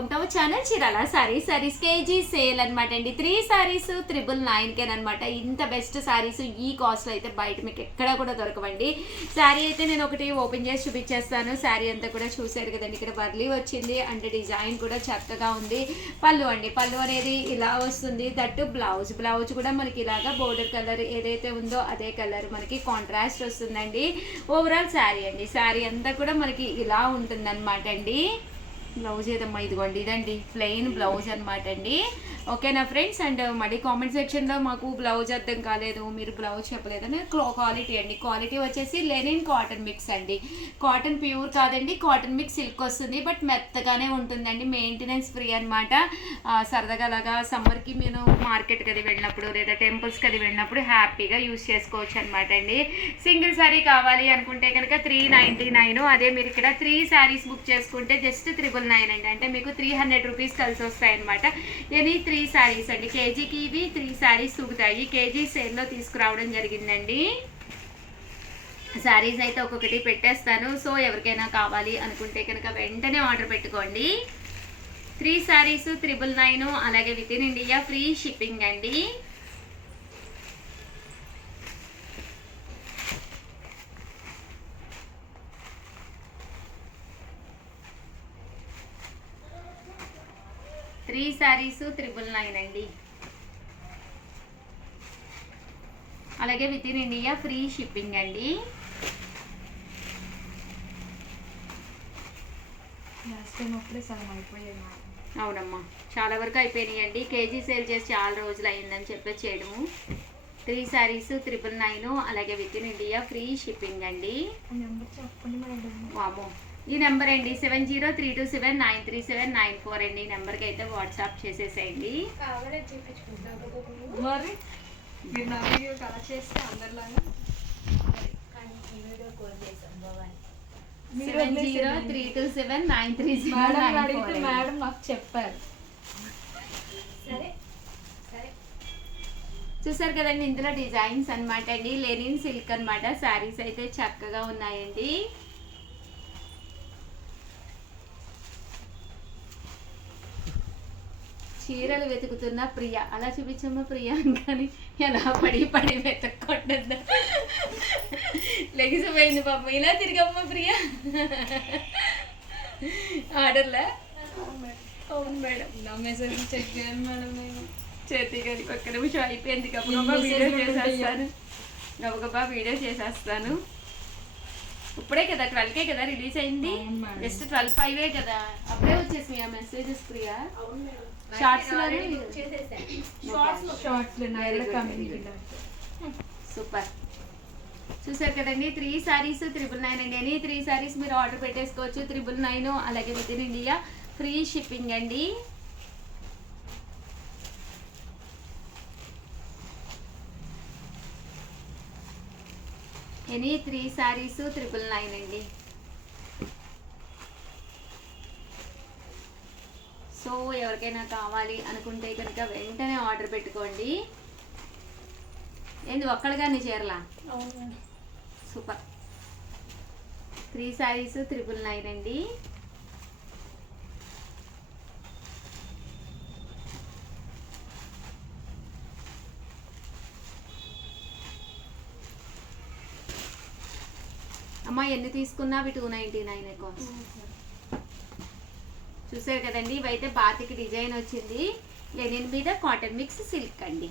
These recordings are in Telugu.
ఉంటావు channel Chirala saris KG sale అనమాట అండి. 3 సారీస్ 999 అనమాట. ఇంత బెస్ట్ సారీస్ ఈ కాస్ట్లో అయితే బయట మీకు ఎక్కడ కూడా దొరకవండి. శారీ అయితే నేను ఒకటి ఓపెన్ చేసి చూపించేస్తాను. శారీ అంతా కూడా చూసారు కదండి. ఇక్కడ బర్లీ వచ్చింది అంటే డిజైన్ కూడా చక్కగా ఉంది. పళ్ళు అండి, పళ్ళు అనేది ఇలా వస్తుంది. దట్టు బ్లౌజ్ కూడా మనకి ఇలాగా బోర్డర్ కలర్ ఏదైతే ఉందో అదే కలర్ మనకి కాంట్రాస్ట్ వస్తుందండి. ఓవరాల్ శారీ అండి, శారీ అంతా కూడా మనకి ఇలా ఉంటుంది అనమాట అండి. బ్లౌజ్ ఏదమ్మా, ఇదిగోండి ఇదండి ప్లెయిన్ బ్లౌజ్ అనమాట అండి. ఓకేనా ఫ్రెండ్స్? అండ్ మళ్ళీ కామెంట్ సెక్షన్లో మాకు బ్లౌజ్ అర్థం కాలేదు, మీరు బ్లౌజ్ చెప్పలేదని క్వాలిటీ అండి. క్వాలిటీ వచ్చేసి లెనిన్ కాటన్ మిక్స్ అండి. కాటన్ ప్యూర్ కాదండి, కాటన్ మిక్స్ సిల్క్ వస్తుంది. బట్ మెత్తగానే ఉంటుందండి, మెయింటెనెన్స్ ఫ్రీ అనమాట. సరదాగా అలాగా సమ్మర్కి నేను మార్కెట్కి అది వెళ్ళినప్పుడు లేదా టెంపుల్స్కి అది వెళ్ళినప్పుడు హ్యాపీగా యూస్ చేసుకోవచ్చు అనమాట అండి. సింగిల్ శారీ కావాలి అనుకుంటే కనుక 399. అదే మీరు ఇక్కడ 3 శారీస్ బుక్ చేసుకుంటే జస్ట్ 999 అండి. అంటే మీకు 300 రూపీస్ కలిసి వస్తాయి అనమాట. ఇది 3 శారీస్ అండి. కేజీకి ఇవి 3 శారీస్ తూగుతాయి. కేజీ సేల్లో తీసుకురావడం జరిగిందండి. శారీస్ అయితే ఒక్కొక్కటి పెట్టేస్తాను. సో ఎవరికైనా కావాలి అనుకుంటే కనుక వెంటనే ఆర్డర్ పెట్టుకోండి. 3 శారీస్ 999, అలాగే with in India free shipping అండి. త్రీ శారీస్ 999 అండి. అలాగే with in India free shipping అండి. అవునమ్మా, చాలా వరకు అయిపోయినాయండి. కేజీ సేల్ చేసి చాలా రోజులు అయిందని చెప్పి చేయడము. 3 శారీస్ 999, అలాగే with in India free shipping అండి. వామో, ఈ నెంబర్ అండి 7032793794 అండి. ఈ నెంబర్కి అయితే వాట్సాప్ చేసేసేయండి. మరి మీరు నా వీడియో కలా చేస్తే అందరిలాగా 7032793794 మేడం నాకు చెప్పారు. చూసారు కదండి, ఇందులో డిజైన్స్ అనమాట అండి. లెనిన్ సిల్క్ అనమాట. శారీస్ అయితే చక్కగా ఉన్నాయండి. చీరలు వెతుకుతున్న ప్రియ, అలా చూపించమ్మా ప్రియ కానీ ఎలా పడి వెతక్కుంటుందా. లెగిసిపోయింది పాపం. ఇలా తిరిగమ్మ ప్రియ. ఆర్డర్లా? అవును మేడం. నా మెసేజ్ చెక్ చేయండి మేడం. నేను చేతి గారికి ఒక్క నిమిషం అయిపోయింది. గబగబా వీడియో చేసేస్తాను, గబగబా వీడియో చేసేస్తాను. ఇప్పుడే కదా 12కే కదా రిలీజ్ అయింది. జస్ట్ 12:05 కదా, అప్పుడే వచ్చేసి ఆ మెసేజెస్ ప్రియా. సూపర్. చూసారు కదండి, 3 శారీస్ 999 అండి. అని 3 శారీస్ మీరు ఆర్డర్ పెట్టేసుకోవచ్చు. 999, అలాగే with in India free shipping అండి. ఎనీ 3 శారీస్ 999 అండి. సో ఎవరికైనా కావాలి అనుకుంటే కనుక వెంటనే ఆర్డర్ పెట్టుకోండి. ఏంది ఒక్కడిగానే చేరలా? సూపర్. 3 శారీస్ 999 అండి. అమ్మా ఎన్ని తీసుకున్నా అవి 299 కాస్ట్. చూసారు కదండి, ఇవైతే బాతికి డిజైన్ వచ్చింది. లెనిన్ మీద కాటన్ మిక్స్ సిల్క్ అండి.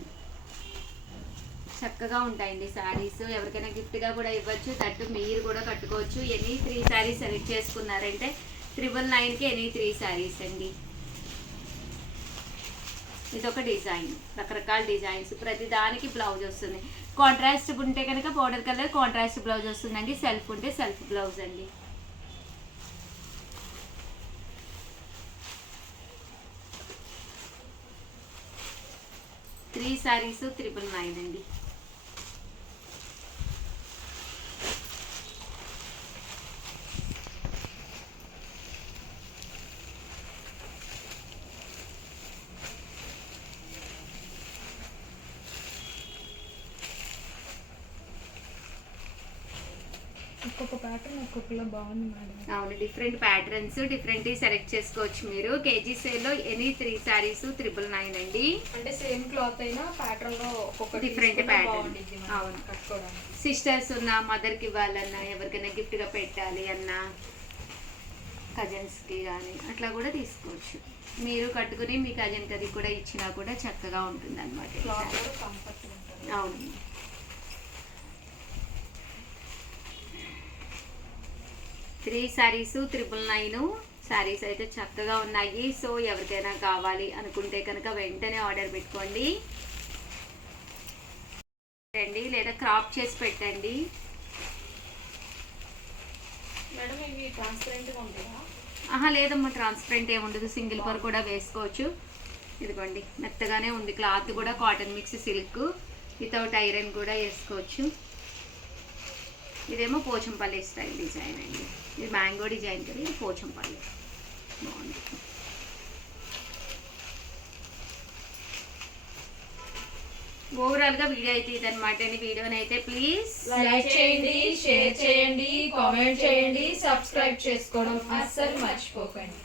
చక్కగా ఉంటాయండి శారీస్. ఎవరికైనా గిఫ్ట్గా కూడా ఇవ్వచ్చు. దట్టు మీరు కూడా కట్టుకోవచ్చు. ఎనీ 3 శారీస్ సెలెక్ట్ చేసుకున్నారంటే 999కి ఎనీ 3 శారీస్ అండి. ఇదొక డిజైన్, రకరకాల డిజైన్స్. ప్రతి దానికి బ్లౌజ్ వస్తుంది. కాంట్రాస్ట్ ఉంటే కనుక పౌడర్ కలర్ కాంట్రాస్ట్ బ్లౌజ్ వస్తుందండి. సెల్ఫ్ ఉంటే సెల్ఫ్ బ్లౌజ్ అండి. త్రీ శారీస్ 999 అండి. ఒక్కొక్క ప్యాటర్న్ ఒక్కొక్కలా బాగుంది మేడం. అవును, డిఫరెంట్ ప్యాటర్న్స్ డిఫరెంట్ సెలెక్ట్ చేసుకోవచ్చు మీరు. కేజీ సేల్లో ఎనీ 3 సారీస్ 999 అండి. అంటే సేమ్ క్లాత్ అయినా ప్యాటర్న్ లో ఒక్కొక్క డిఫరెంట్ ప్యాటర్న్. అవును, కట్టుకోవడానికి. సిస్టర్స్ ఉన్నా, మదర్కి ఇవ్వాలన్నా, ఎవరికైనా గిఫ్ట్గా పెట్టాలి అన్నా, కజిన్స్కి కానీ అట్లా కూడా తీసుకోవచ్చు. మీరు కట్టుకుని మీ కజిన్కి అది కూడా ఇచ్చినా కూడా చక్కగా ఉంటుంది అనమాట. క్లాత్ కూడా కంఫర్ట్ ఉంటుంది. అవును. త్రీ సారీస్ 999 సారీస్ అయితే చక్కగా ఉన్నాయి. సో ఎవరికైనా కావాలి అనుకుంటే కనుక వెంటనే ఆర్డర్ పెట్టుకోండి రండి, లేదా క్రాప్ చేసి పెట్టండి. మేడం ఇవి ట్రాన్స్పరెంట్గా ఉంటాయా? లేదమ్మా, ట్రాన్స్పరెంట్ ఏమి ఉండదు. సింగిల్ పర్ కూడా వేసుకోవచ్చు. ఇదిగోండి, మెత్తగానే ఉంది. క్లాత్ కూడా cotton mix silk, without iron కూడా వేసుకోవచ్చు. ఇదేమో పోచంపల్లి స్టైల్ డిజైన్ అండి. ఇది మ్యాంగో డిజైన్ కదా, ఇది పోచంపల్లి. బాగుంది. ఓవరాల్గా వీడియో అయితే ఇదనమాట అండి. వీడియోని అయితే ప్లీజ్ లైక్ చేయండి, షేర్ చేయండి, కామెంట్ చేయండి, సబ్స్క్రైబ్ చేసుకోవడం అస్సలు మర్చిపోకండి.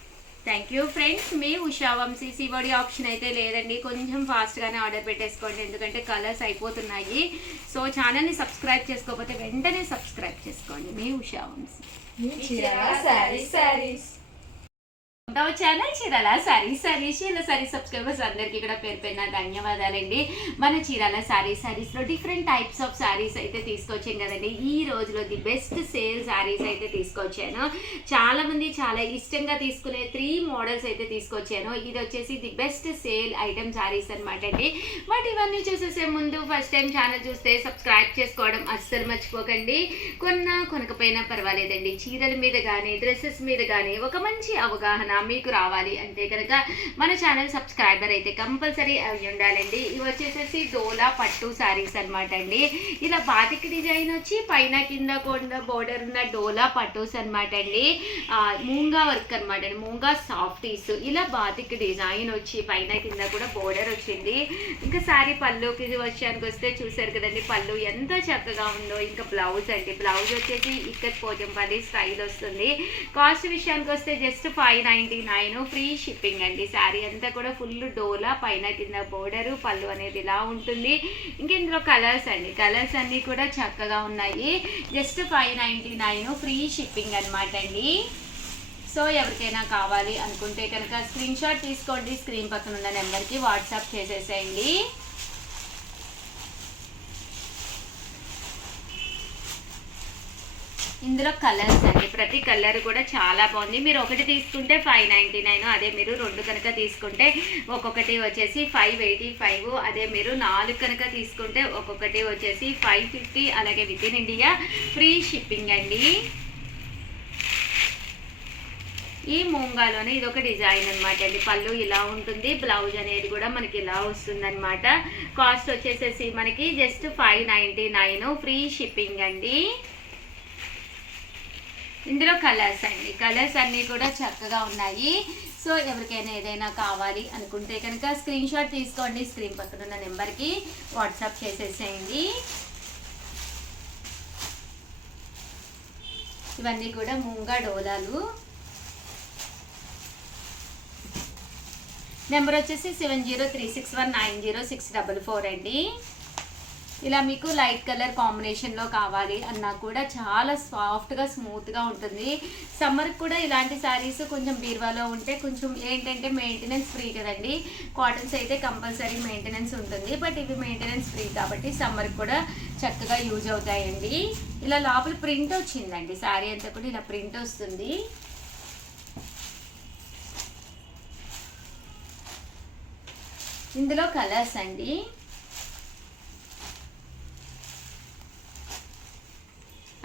Thank you friends. మీ ఉషా వంశీ సివడి ఆప్షన్ అయితే లేదండి. కొంచెం ఫాస్ట్గానే ఆర్డర్ పెట్టేసుకోండి, ఎందుకంటే కలర్స్ అయిపోతున్నాయి. సో ఛానల్ని సబ్స్క్రైబ్ చేసుకోకపోతే వెంటనే సబ్స్క్రైబ్ చేసుకోండి. మీ ఉషా వంశీ సారీస్ ఛానల్ చీరాల సారీస్. చీరాల సారీస్ సబ్స్క్రైబర్స్ అందరికీ కూడా పేరు పేరున ధన్యవాదాలండి. మన చీరాల సారీస్లో డిఫరెంట్ టైప్స్ ఆఫ్ సారీస్ అయితే తీసుకొచ్చాం కదండి. ఈ రోజులో ది బెస్ట్ సేల్ సారీస్ అయితే తీసుకొచ్చాను. చాలా మంది చాలా ఇష్టంగా తీసుకునే 3 మోడల్స్ అయితే తీసుకొచ్చాను. ఇది వచ్చేసి the best sale item saris అనమాట అండి. బట్ ఇవన్నీ చూసేసే ముందు ఫస్ట్ టైం ఛానల్ చూస్తే సబ్స్క్రైబ్ చేసుకోవడం అస్సలు మర్చిపోకండి. కొనకపోయినా పర్వాలేదండి. చీరల మీద కానీ డ్రెస్సెస్ మీద కానీ ఒక మంచి అవగాహన మీకు రావాలి అంటే కనుక మన ఛానల్ సబ్స్క్రైబర్ అయితే కంపల్సరీ అవి ఉండాలండి. ఇవి వచ్చేసేసి డోలా పట్టు శారీస్ అనమాట అండి. ఇలా బాతిక్ డిజైన్ వచ్చి పైన కింద కొండ బోర్డర్ ఉన్న డోలా పట్టూస్ అనమాట అండి. మూంగా వర్క్ అనమాట అండి, మూంగా సాఫ్టీస్. ఇలా బాతిక్ డిజైన్ వచ్చి పైన కింద కూడా బోర్డర్ వచ్చింది. ఇంకా శారీ పళ్ళుకి వచ్చానికి వస్తే చూసారు కదండి, పళ్ళు ఎంత చక్కగా ఉందో. ఇంకా బ్లౌజ్ అండి, బ్లౌజ్ వచ్చేసి ఇక్కత్ పోచంపల్లి స్టైల్ వస్తుంది. కాస్ట్ విషయానికి వస్తే జస్ట్ 599 ఫ్రీ షిప్పింగ్ అండి. శారీ అంతా కూడా ఫుల్ డోలా, పైన కింద బోర్డరు, పళ్ళు అనేది ఇలా ఉంటుంది. ఇంక ఇందులో కలర్స్ అండి, కలర్స్ అన్నీ కూడా చక్కగా ఉన్నాయి. జస్ట్ 599 ఫ్రీ షిప్పింగ్ అనమాట అండి. సో ఎవరికైనా కావాలి అనుకుంటే కనుక స్క్రీన్ షాట్ తీసుకోండి, స్క్రీన్ పక్కన ఉన్న నెంబర్కి వాట్సాప్ చేసేసేయండి. ఇందులో కలర్స్ అండి, ప్రతి కలర్ కూడా చాలా బాగుంది. మీరు ఒకటి తీసుకుంటే 599, అదే మీరు 2 కనుక తీసుకుంటే ఒక్కొక్కటి వచ్చేసి 585, అదే మీరు 4 కనుక తీసుకుంటే ఒక్కొక్కటి వచ్చేసి 550. అలాగే with in India free shipping అండి. ఈ మూంగాలోనే ఇది ఒక డిజైన్ అనమాట అండి. పళ్ళు ఇలా ఉంటుంది, బ్లౌజ్ అనేది కూడా మనకి ఇలా వస్తుంది అనమాట. కాస్ట్ వచ్చేసేసి మనకి జస్ట్ 599 ఫ్రీ షిప్పింగ్ అండి. ఇందులో కలర్స్ అండి, కలర్స్ అన్నీ కూడా చక్కగా ఉన్నాయి. సో ఎవరికైనా ఏదైనా కావాలి అనుకుంటే కనుక స్క్రీన్ షాట్ తీసుకోండి, స్క్రీన్ పక్కన ఉన్న నెంబర్కి వాట్సాప్ చేసేసేయండి. ఇవన్నీ కూడా మూంగా డోలాలు. నెంబర్ వచ్చేసి 7036190644 అండి. ఇలా మీకు లైట్ కలర్ కాంబినేషన్లో కావాలి అన్నా కూడా చాలా సాఫ్ట్గా స్మూత్గా ఉంటుంది. సమ్మర్కి కూడా ఇలాంటి శారీస్ కొంచెం బీరువాలో ఉంటే కొంచెం ఏంటంటే మెయింటెనెన్స్ ఫ్రీ కదండి. కాటన్స్ అయితే కంపల్సరీ మెయింటెనెన్స్ ఉంటుంది, బట్ ఇవి మెయింటెనెన్స్ ఫ్రీ కాబట్టి సమ్మర్కి కూడా చక్కగా యూజ్ అవుతాయండి. ఇలా లోపల ప్రింట్ వచ్చిందండి, శారీ అంతా కూడా ఇలా ప్రింట్ వస్తుంది. ఇందులో కలర్స్ అండి,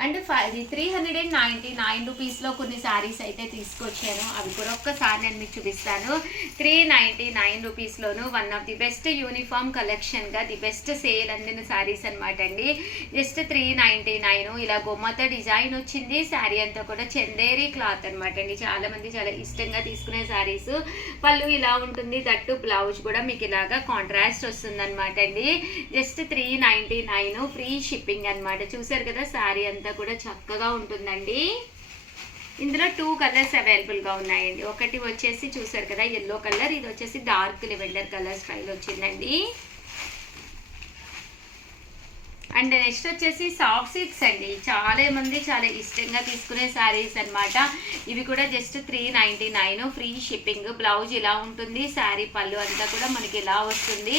అండ్ 399 రూపీస్లో కొన్ని శారీస్ అయితే తీసుకొచ్చాను. అవి కూడా ఒక్కసారి నేను మీకు చూపిస్తాను. 399 రూపీస్లోను one of the best uniform కలెక్షన్గా ది బెస్ట్ సేల్ అందిన శారీస్ అనమాట అండి. జస్ట్ 399. ఇలా బొమ్మతో డిజైన్ వచ్చింది. శారీ అంతా కూడా చందేరి క్లాత్ అనమాట అండి. చాలామంది చాలా ఇష్టంగా తీసుకునే శారీస్. పళ్ళు ఇలా ఉంటుంది, దట్టు బ్లౌజ్ కూడా మీకు ఇలాగా కాంట్రాస్ట్ వస్తుంది అనమాట అండి. జస్ట్ 399 ఫ్రీ షిప్పింగ్ అనమాట. చూసారు కదా, శారీ అంతా కూడా చక్కగా ఉంటుందండి. ఇందులో 2 కలర్స్ అవైలబుల్గా ఉన్నాయండి. ఒకటి వచ్చేసి చూసారు కదా ఎల్లో కలర్, ఇది వచ్చేసి డార్క్ లెవెండర్ కలర్ స్టైల్ వచ్చిందండి. అండ్ నెక్స్ట్ వచ్చేసి సాఫ్ట్ సిల్క్స్ అండి. చాలా మంది చాలా ఇష్టంగా తీసుకునే శారీస్ అన్నమాట. ఇవి కూడా జస్ట్ 399, ఫ్రీ షిప్పింగ్. బ్లౌజ్ ఇలా ఉంటుంది, శారీ పళ్ళు అంతా కూడా మనకి ఇలా వస్తుంది.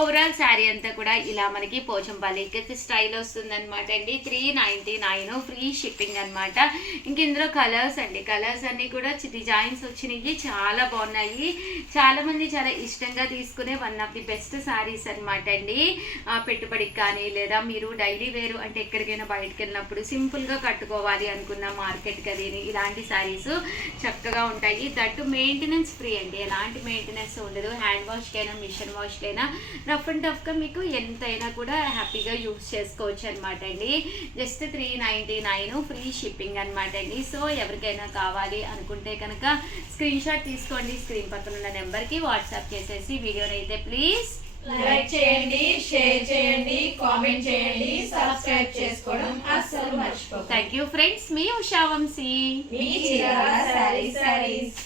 ఓవరాల్ శారీ అంతా కూడా ఇలా మనకి పోచంపల్లి స్టైల్ వస్తుంది అనమాట అండి. 399, ఫ్రీ షిప్పింగ్ అనమాట. ఇంక ఇందులో కలర్స్ అండి, కలర్స్ అన్ని కూడా డిజైన్స్ వచ్చినాయి, చాలా బాగున్నాయి. చాలా మంది చాలా ఇష్టంగా తీసుకునే one of the best saris అనమాట అండి. పెట్టుబడికి కానీ లేదా మీరు డైలీ వేరు అంటే ఎక్కడికైనా బయటకు వెళ్ళినప్పుడు సింపుల్గా కట్టుకోవాలి అనుకున్న మార్కెట్కి అది ఇలాంటి శారీస్ చక్కగా ఉంటాయి. దట్టు మెయింటెనెన్స్ ఫ్రీ అండి, ఎలాంటి మెయింటెనెన్స్ ఉండదు. హ్యాండ్ వాష్కైనా మిషన్ వాష్కైనా రఫ్ అండ్ టఫ్గా మీకు ఎంతైనా కూడా హ్యాపీగా యూస్ చేసుకోవచ్చు అనమాట అండి. జస్ట్ 399, ఫ్రీ షిప్పింగ్ అనమాట అండి. సో ఎవరికైనా కావాలి అనుకుంటే కనుక స్క్రీన్ షాట్ తీసుకోండి, స్క్రీన్ పక్కన ఉన్న నెంబర్కి వాట్సాప్ చేసేసి వీడియోని అయితే ప్లీజ్ లైక్ చేయండి, షేర్ చేయండి, కామెంట్ చేయండి, సబ్స్క్రైబ్ చేసుకోవడం అస్సలు మర్చిపోకండి. థ్యాంక్ యూ ఫ్రెండ్స్, మీ ఉషా వంశీ, మీ చీరాల శారీస్.